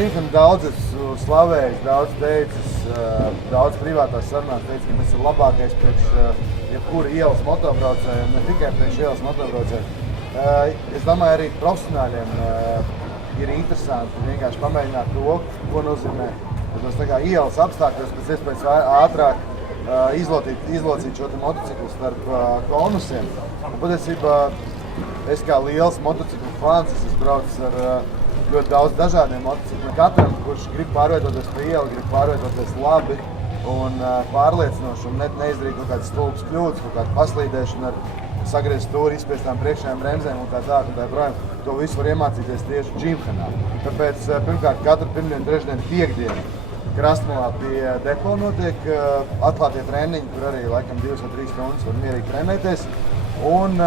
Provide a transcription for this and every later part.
Džimkana daudz esmu slavējis, daudz teicis, daudz privātās sarunās teicis, ka tas ir labākais priekš jebkura ielas motobraucēja, ne tikai priekš ielas motobraucēja. Es domāju, arī profesionāļiem ir interesanti vienkārši pamēģināt to, ko nozīmē ielas apstākļos pēc iespējas ātrāk izlocīt šo motociklu starp konusiem. Patiesībā es kā liels motociklu fans esmu braucis ar ļoti daudz dažādiem motocikliem. Katram, kurš grib pārvietoties pa ielu, grib pārvietoties labi un pārliecinoši un neizdarīt kaut kādas stulbas kļūdas, kaut kādu paslīdēšanu ar sagriezt stūri, izspiestām priekšējām bremzēm un tā projām. To visu var iemācīties tieši Džimkanā. Tāpēc pirmkārt katru pirmdienu, trešdienu, piekdienu Krastmalā pie depo notiek atklātie treniņi, kur arī laikam 2 vai 3 stundas var mierīgi trenēties. Un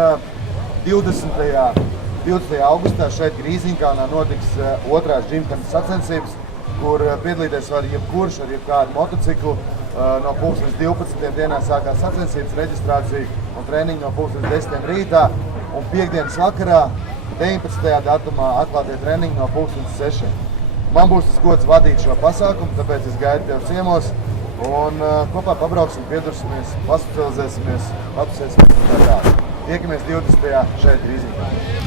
20. augustā šeit Grīziņkalnā notiks otrās Džimkanas sacensības, kur piedalīties var jebkurš ar jebkādu motociklu. No 12. dienā sākās sacensības reģistrācija un treniņi no 10. rītā. Un piekdienas vakarā, 19. datumā, atklātie treniņi no 6. Man būs tas gods vadīt šo pasākumu, tāpēc es gaidu tev ciemos un kopā pabrauksim, piedursimies, pasocializēsimies, patusēsimies un tā. Tiekamies 20. šeit Grīziņkalnā.